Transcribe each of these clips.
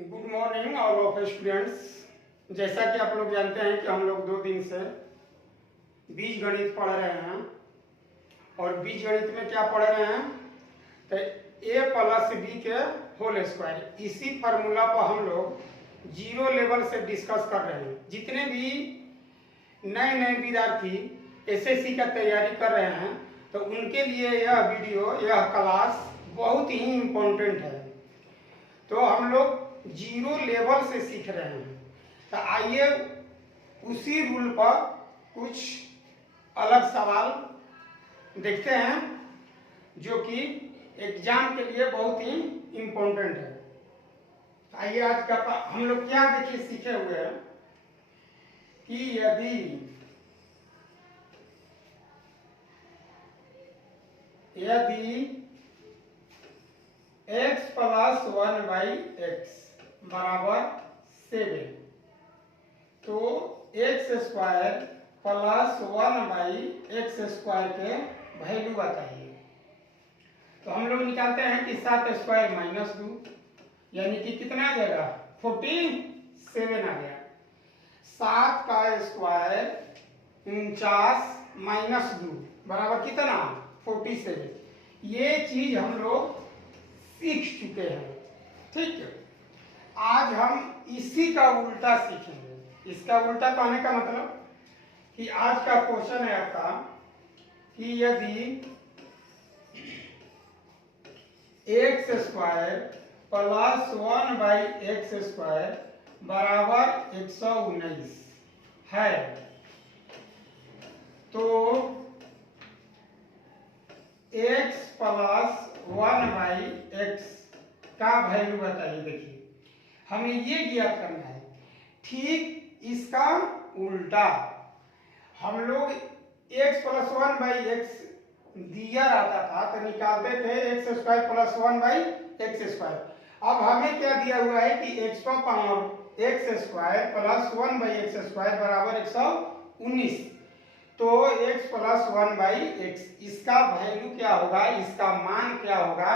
Good morning all of students. जैसा कि आप लोग जानते हैं कि हम लोग 2 दिन से बीज गणित पढ़ रहे हैं और बीज गणित में क्या पढ़ रहे हैं तो a प्लस बी के होल स्क्वायर। इसी फार्मूला पर हम लोग जीरो लेवल से डिस्कस कर रहे हैं। जितने भी नए नए विद्यार्थी एसएससी का तैयारी कर रहे हैं तो उनके लिए यह वीडियो यह क्लास बहुत ही इम्पोर्टेंट है। तो हम लोग जीरो लेवल से सीख रहे हैं। तो आइए उसी रूल पर कुछ अलग सवाल देखते हैं जो कि एग्जाम के लिए बहुत ही इम्पोर्टेंट है। आइए आज का हम लोग क्या देखिए सीखे हुए हैं कि यदि x प्लस 1/x बराबर 7 तो x square plus 1/x square के वैल्यू बताइए। तो हम लोग निकालते हैं कि 7 स्क्वायर माइनस 2 यानी कि कितना आ जाएगा 47 आ गया। 7 का स्क्वायर 49 माइनस 2 बराबर कितना 47। ये चीज हम लोग सीख चुके हैं। ठीक है, आज हम इसी का उल्टा सीखेंगे। इसका उल्टा कहने का मतलब कि आज का क्वेश्चन है आपका कि यदि x square plus 1/x square बराबर 119 है तो x प्लस 1/x का वैल्यू बताइए। देखिए हमें ये ज्ञात करना है। ठीक इसका उल्टा हम लोग x प्लस 1/x दिया रहता था तो निकालते थे x square plus 1/x square. अब हमें क्या दिया हुआ है कि x का power x square plus 1/x square बराबर 119 तो x प्लस 1/x इसका वैल्यू क्या होगा, इसका मान क्या होगा,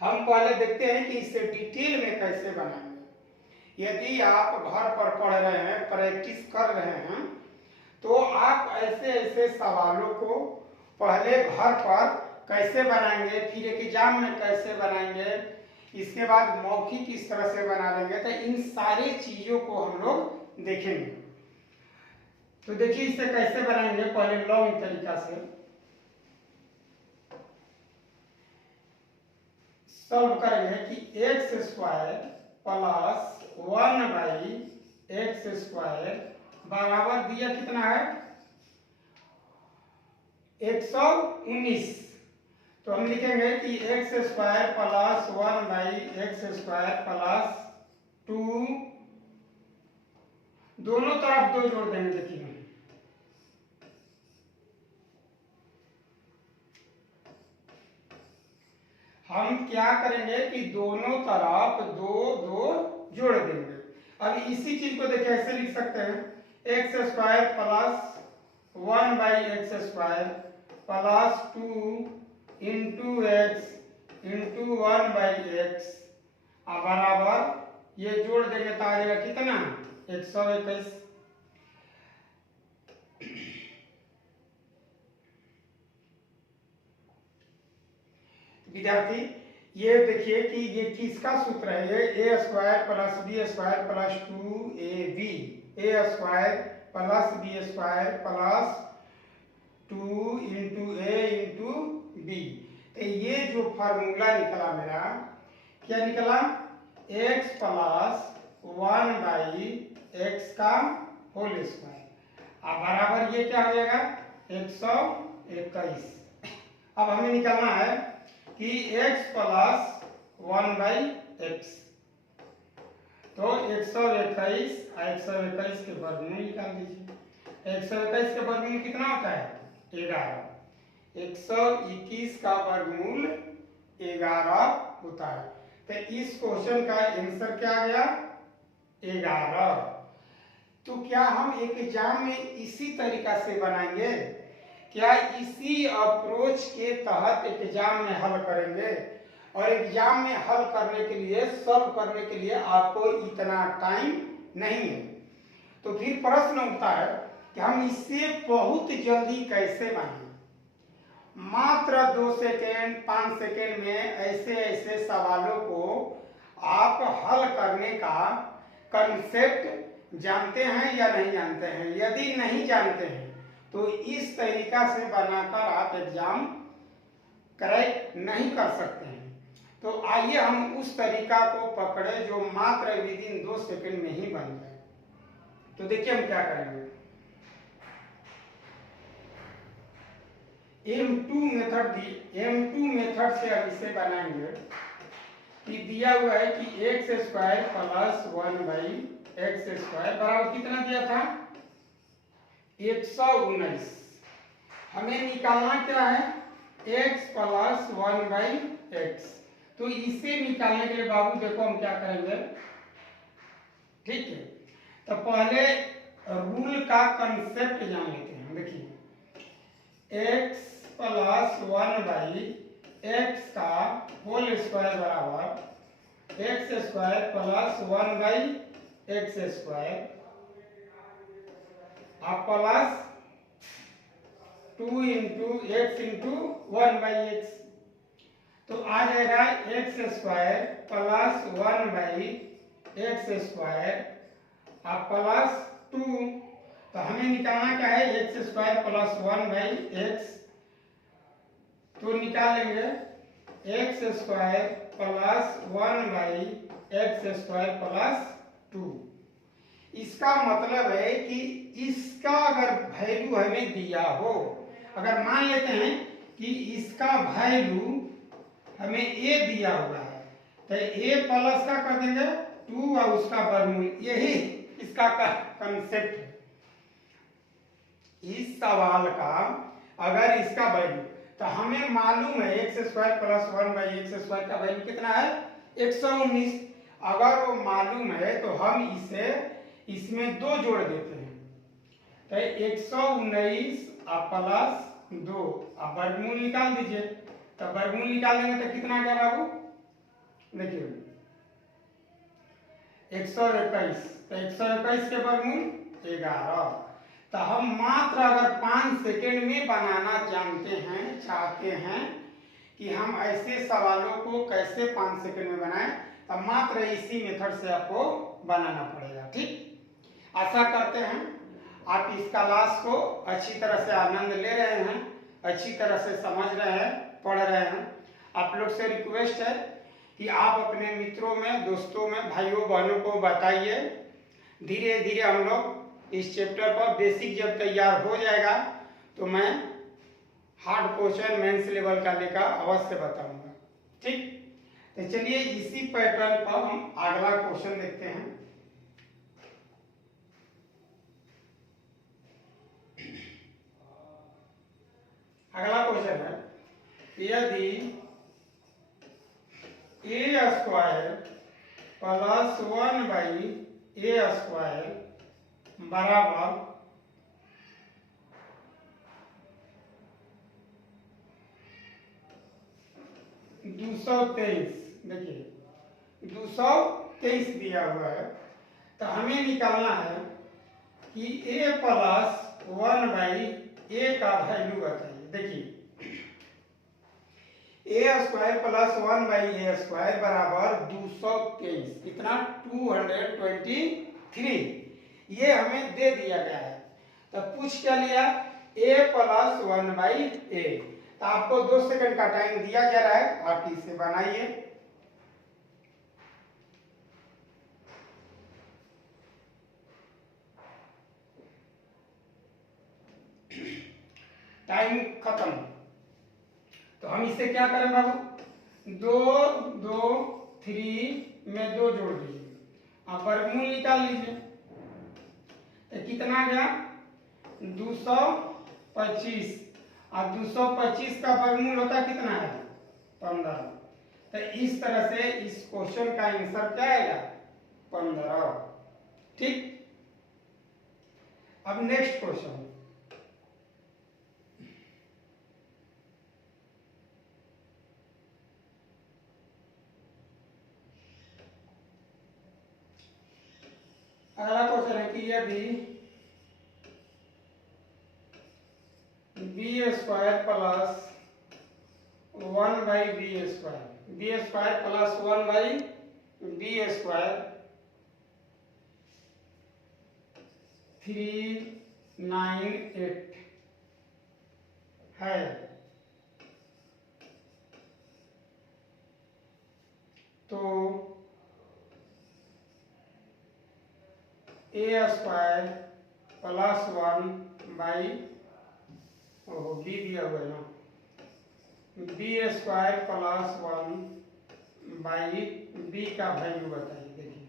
हम पहले देखते हैं कि इसे डिटेल में कैसे बनाएंगे। यदि आप घर पर पढ़ रहे हैं, प्रैक्टिस कर रहे हैं तो आप ऐसे ऐसे सवालों को पहले घर पर कैसे बनाएंगे, फिर एग्जाम में कैसे बनाएंगे, इसके बाद मौखिक किस तरह से बना लेंगे, तो इन सारी चीजों को हम लोग देखेंगे। तो देखिए इसे कैसे बनाएंगे। पहले लॉन्ग तरीका से सॉल्व करेंगे कि x square plus 1/x square बराबर दिया कितना है 119। तो हम लिखेंगे कि x square plus 1/x square plus 2 दोनों तरफ 2 जोड़ देंगे। देखिए हम क्या करेंगे कि दोनों तरफ 2 जोड़ देंगे। अब इसी चीज को देखिए ऐसे लिख सकते हैं x square plus 1/x square plus 2 into x into 1/x बराबर ये जोड़ देंगे तो आ जाएगा कितना 121। विद्यार्थी ये देखिए कि ये किसका सूत्र है, ये a square plus b square plus 2ab a square plus b square plus 2 into a into b। तो ये जो फार्मूला निकला मेरा क्या निकला x प्लस 1/x का होल स्क्वायर बराबर ये क्या हो जाएगा 121। अब हमें निकालना है कि x प्लस 1/x तो 121 के वर्गमूल निकाल दीजिए। 121 के वर्गमूल कितना होता है 11। 121 का वर्गमूल 11 होता है। तो इस क्वेश्चन का आंसर क्या आ गया 11। तो क्या हम एक एग्जाम में इसी तरीका से बनाएंगे, क्या इसी अप्रोच के तहत एग्जाम में हल करेंगे? और एग्जाम में हल करने के लिए, सॉल्व करने के लिए आपको इतना टाइम नहीं है। तो फिर प्रश्न उठता है कि हम इससे बहुत जल्दी कैसे बनाएं। मात्र 2 सेकेंड 5 सेकेंड में ऐसे ऐसे सवालों को आप हल करने का कंसेप्ट जानते हैं या नहीं जानते हैं। यदि नहीं जानते हैं तो इस तरीका से बनाकर आप एग्जाम क्रैक नहीं कर सकते हैं। तो आइए हम उस तरीका को पकड़े जो मात्र विदिन 2 सेकेंड में ही बन जाए। तो देखिए हम क्या करेंगे। M2 मेथड से हम इसे बनाएंगे कि दिया हुआ है कि एक्स स्क्वायर प्लस 1/x² बराबर कितना दिया था 119। हमें निकालना क्या है x प्लस 1/x। तो इसे निकालने के लिए बाबू देखो हम क्या करेंगे। ठीक है, तो पहले रूल का कंसेप्ट जान लेते हैं। देखिए x प्लस 1/x का होल स्क्वायर बराबर x² प्लस 1/x² आप plus 2 into x into 1/x। तो आ जाएगा x² प्लस 1/x² आप प्लस 2। तो हमें निकालना क्या है x² प्लस 1/x। तो निकाल लेंगे x² प्लस 1/x² प्लस 2। इसका मतलब है कि इसका अगर वैल्यू हमें दिया हो, अगर मान लेते हैं कि इसका वैल्यू हमें a दिया हुआ है तो a प्लस का कर देंगे 2 और उसका वर्गमूल। यही इसका कंसेप्ट है। इस सवाल का अगर इसका वैल्यू, तो हमें मालूम है x² प्लस 1/x² का वैल्यू कितना है 119। अगर वो मालूम है तो हम इसे इसमें 2 जोड़ देते हैं तो 119 प्लस 2 अब वर्गमूल निकाल दीजिए। तो वर्गमूल निकाल देंगे तो कितना आ गया बाबू देखिए 121। तो 121 के वर्गमूल 11। तो हम मात्र अगर 5 सेकेंड में बनाना जानते हैं, चाहते हैं कि हम ऐसे सवालों को कैसे 5 सेकेंड में बनाएं, तो मात्र इसी मेथड से आपको बनाना पड़ेगा। ठीक, आशा करते हैं आप इस क्लास को अच्छी तरह से आनंद ले रहे हैं, अच्छी तरह से समझ रहे हैं, पढ़ रहे हैं। आप लोग से रिक्वेस्ट है कि आप अपने मित्रों में, दोस्तों में, भाइयों बहनों को बताइए। धीरे धीरे हम लोग इस चैप्टर पर बेसिक जब तैयार हो जाएगा तो मैं हार्ड क्वेश्चन मेंस लेवल का लेकर अवश्य बताऊंगा। ठीक, तो चलिए इसी पैटर्न पर हम अगला क्वेश्चन देखते हैं। अगला क्वेश्चन है यदि a² प्लस 1/a² बराबर 223। देखिए 223 दिया हुआ है तो हमें निकालना है कि a प्लस 1/a का वैल्यू बताइए। देखिए a² प्लस 1/a² बराबर 223, कितना 223। ये हमें दे दिया गया है। तो पूछ क्या लिया a प्लस 1/a। तो आपको 2 सेकंड का टाइम दिया जा रहा है, आप इसे बनाइए। टाइम खत्म। तो हम इसे क्या करें बाबू 2 2 3 में 2 जोड़ दीजिए, आप वर्गमूल निकाल लीजिए। तो कितना गया 225 और 225 का वर्गमूल होता कितना है 15। तो इस तरह से इस क्वेश्चन का आंसर क्या आएगा 15। ठीक, अब नेक्स्ट क्वेश्चन। अगला क्वेश्चन है कि यदि b square plus 1/b², b square plus 1/b² 398 है, तो a स्क्वायर प्लस 1 बी दिया हुआ है ना, बी स्क्वायर प्लस 1/b का वैल्यू बताइए। देखिए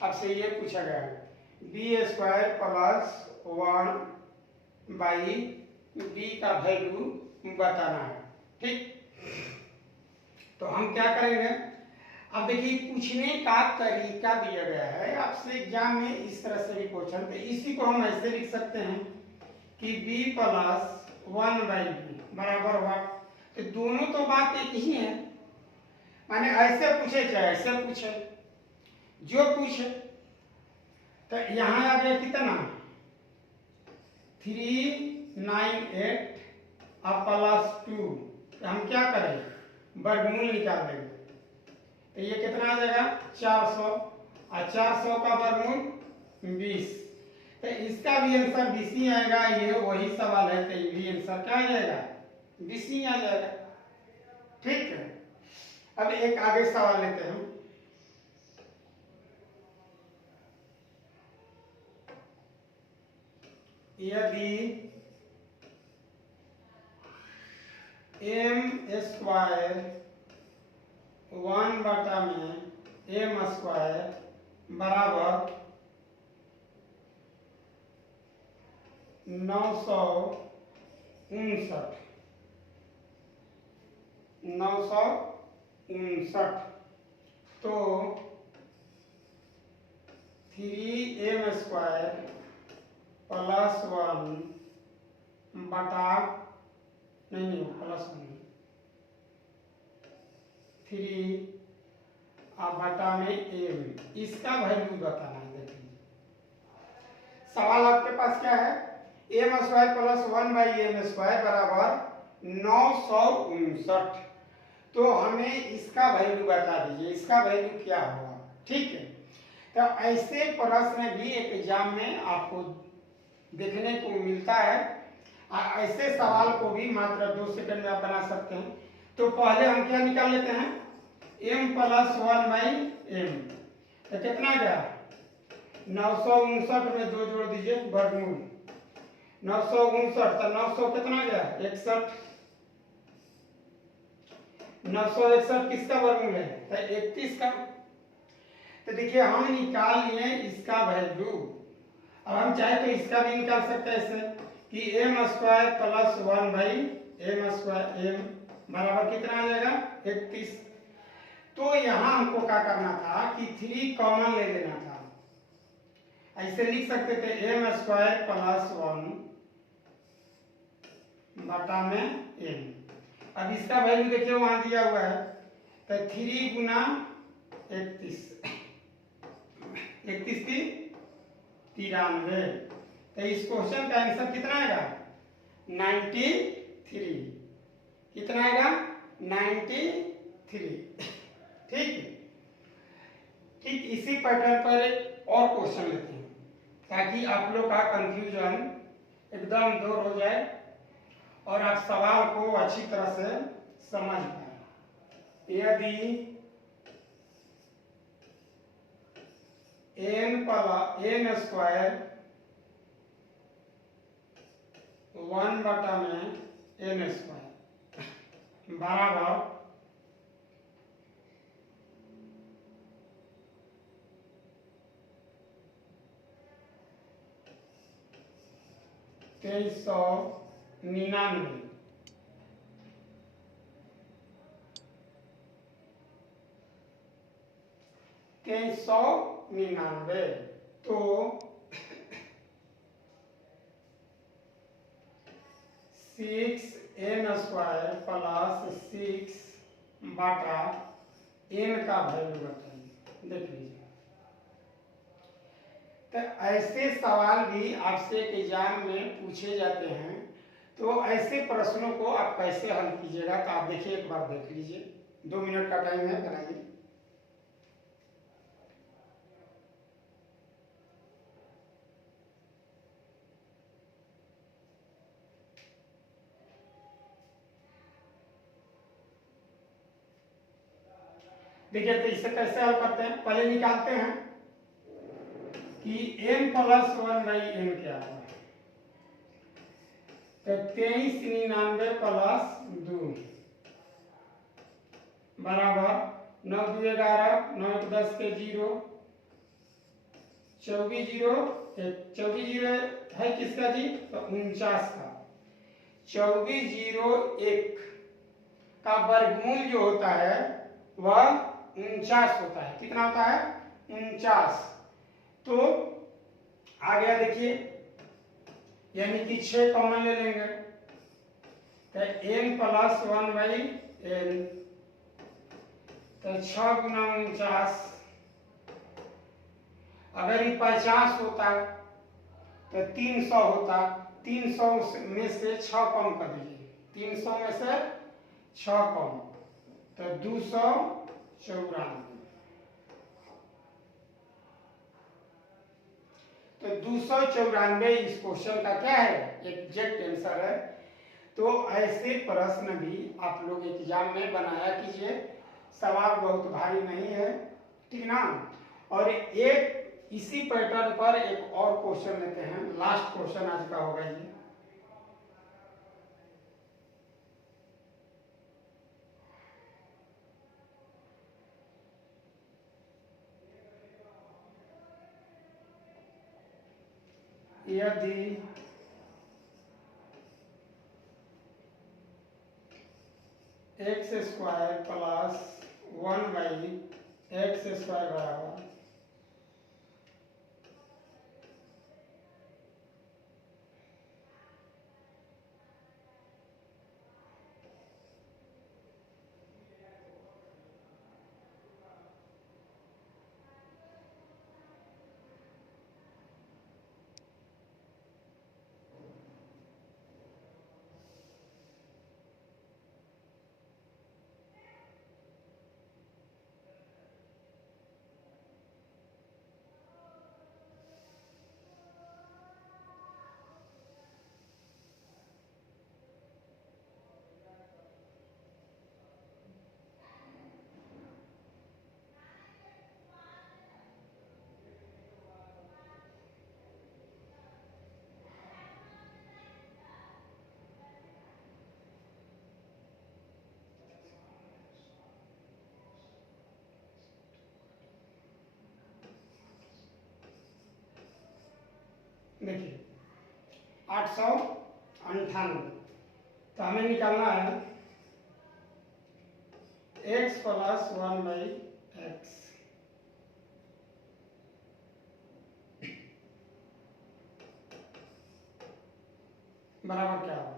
अब से ये पूछा गया है बी स्क्वायर प्लस 1/b का वैल्यू बताना है, ठीक। तो हम क्या करेंगे, अब देखिए पूछने का तरीका दिया गया है आपसे एग्जाम में इस तरह से भी क्वेश्चन, तो इसी को हम ऐसे लिख सकते हैं कि b प्लस 1/b बराबर हुआ, तो दोनों तो बात एक ही है, माने ऐसे पूछे चाहे ऐसे पूछे, जो पूछे। तो यहाँ आ गया कितना 398 और प्लस 2, तो हम क्या करें वर्गमूल निकाल देंगे, तो ये कितना आ जाएगा 400, और 400 का वर्गमूल 20, तो इसका भी आंसर 20 ही आएगा। ये वही सवाल है, तो ये भी आंसर क्या आ जाएगा 20 ही आ जाएगा, ठीक है। अब एक आगे सवाल लेते हैं, यदि m स्क्वायर 1/m² बराबर 959, तो 3m² प्लस 1 बटा नहीं प्लस 3 बटा में m, इसका वैल्यू बताना है। देखिए सवाल आपके पास क्या है, m² प्लस 1/m² बराबर 959, तो हमें इसका वैल्यू बता दीजिए, इसका वैल्यू क्या होगा, ठीक है। तो ऐसे प्रश्न भी एक एग्जाम में आपको देखने को मिलता है, ऐसे सवाल को भी मात्र 2 सेकंड में आप बना सकते हैं। तो पहले हम क्या निकाल लेते हैं m प्लस 1/m, तो कितना गया 959 में 2 जोड़ दीजिए वर्गमूल 959, तो 900 कितना गया 61, 961 किसका वर्गमूल है तो 31 का। तो देखिए हम निकाल लिए इसका वैल्यू, अब हम चाहे तो इसका भी निकाल सकते हैं ऐसे कि m² प्लस 1/m² बराबर कितना आ जाएगा 31। तो यहाँ हमको क्या करना था कि 3 कॉमन ले लेना था, ऐसे लिख सकते थे m² प्लस 1/m। अब इसका वैल्यू देखिए वहां दिया हुआ है, तो 3 गुना 31, 31 की 93, तो इस क्वेश्चन का आंसर कितना आएगा 93, कितना आएगा 93, ठीक। ठीक इसी पैटर्न पर एक और क्वेश्चन लेते हैं ताकि आप लोग का कंफ्यूजन एकदम दूर हो जाए और आप सवाल को अच्छी तरह से समझ पाए। यदि n² 1/n² बराबर 2399, तो 6n² प्लस 6/n का वैल्यू बताइए। देख लीजिए तो ऐसे सवाल भी आपसे एग्जाम में पूछे जाते हैं, तो ऐसे प्रश्नों को आप कैसे हल कीजिएगा, तो आप देखिए, एक बार देख लीजिए। 2 मिनट का टाइम है, बनाइए। देखिए, तो इसे कैसे हल करते हैं, पहले निकालते हैं कि n+1/n क्या है। तो 2399 + 2 बराबर 9 2 11, 9 1 10 के 0, 24 0, 24 0 है किसका जी, तो 49 का। 24 0 1 का वर्गमूल जो होता है वह 49 होता है। कितना होता है, 49। तो आ गया, देखिए, यानी कि 6 कॉमन ले लेंगे, तो n+1/n, तो 6 गुना 49। अगर ये 50 होता तो 300 होता, 300 में से 6 कम कर दीजिए, 300 में से 6 कम, तो 294। तो 294 इस क्वेश्चन का क्या है, एग्जैक्ट आंसर है। तो ऐसे प्रश्न भी आप लोग एग्जाम में बनाया कीजिए, सवाल बहुत भारी नहीं है, ठीक ना। और एक इसी पैटर्न पर एक और क्वेश्चन लेते हैं, लास्ट क्वेश्चन आज का होगा ये। यदि x² + 1/x² बराबर देखिए 898, तो हमें निकालना है x + 1/x बराबर क्या होगा,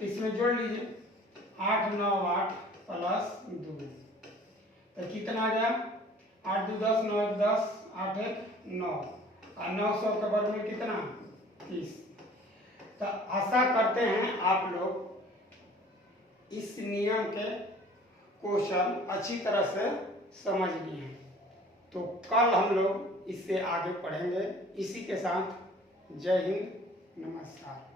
इसमें जोड़ लीजिए 8 9 8 + 2, तो कितना आ गया, 8 2 10, 9 1 10, 8 1 9, और 900 का वर्गमूल कितना, 30। तो आशा करते हैं आप लोग इस नियम के क्वेश्चन अच्छी तरह से समझ लिए हैं। तो कल हम लोग इससे आगे पढ़ेंगे। इसी के साथ जय हिंद, नमस्कार।